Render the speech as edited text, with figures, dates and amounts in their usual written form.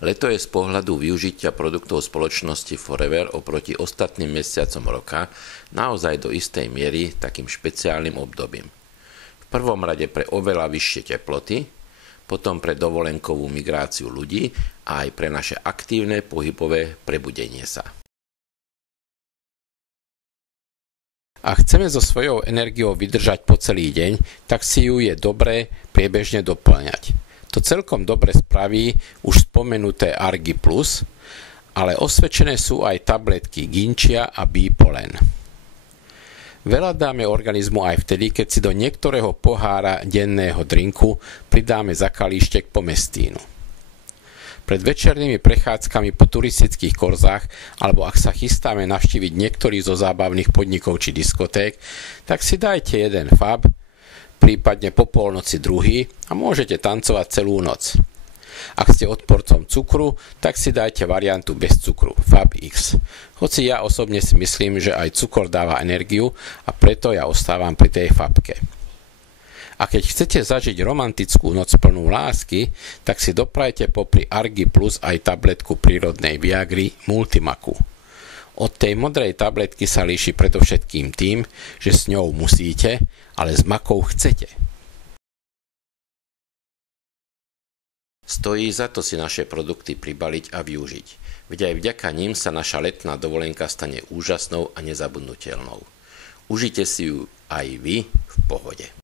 Leto je z pohľadu využitia produktov spoločnosti Forever oproti ostatným mesiacom roka naozaj do istej miery takým špeciálnym obdobím. V prvom rade pre oveľa vyššie teploty, potom pre dovolenkovú migráciu ľudí a aj pre naše aktívne pohybové prebudenie sa. Ak chceme so svojou energiou vydržať po celý deň, tak si ju je dobré priebežne doplňať. To celkom dobre spraví už spomenuté Argi Plus, ale osvedčené sú aj tabletky Ginčia a Bipolen. Veľa dáme organizmu aj vtedy, keď si do niektorého pohára denného drinku pridáme za kalíštek pomestínu. Pred večernými prechádzkami po turistických korzách alebo ak sa chystáme navštíviť niektorý zo zábavných podnikov či diskoték, tak si dajte jeden fab, prípadne po polnoci druhý a môžete tancovať celú noc. Ak ste odporcom cukru, tak si dajte variantu bez cukru, Fab X. Hoci ja osobne si myslím, že aj cukor dáva energiu a preto ja ostávam pri tej fabke. A keď chcete zažiť romantickú noc plnú lásky, tak si doprajte popri Argi Plus aj tabletku prírodnej Viagry Multimaku. Od tej modrej tabletky sa líši predovšetkým tým, že s ňou musíte, ale s makou chcete. Stojí za to si naše produkty pribaliť a využiť, veď aj vďaka nim sa naša letná dovolenka stane úžasnou a nezabudnutelnou. Užite si ju aj vy v pohode.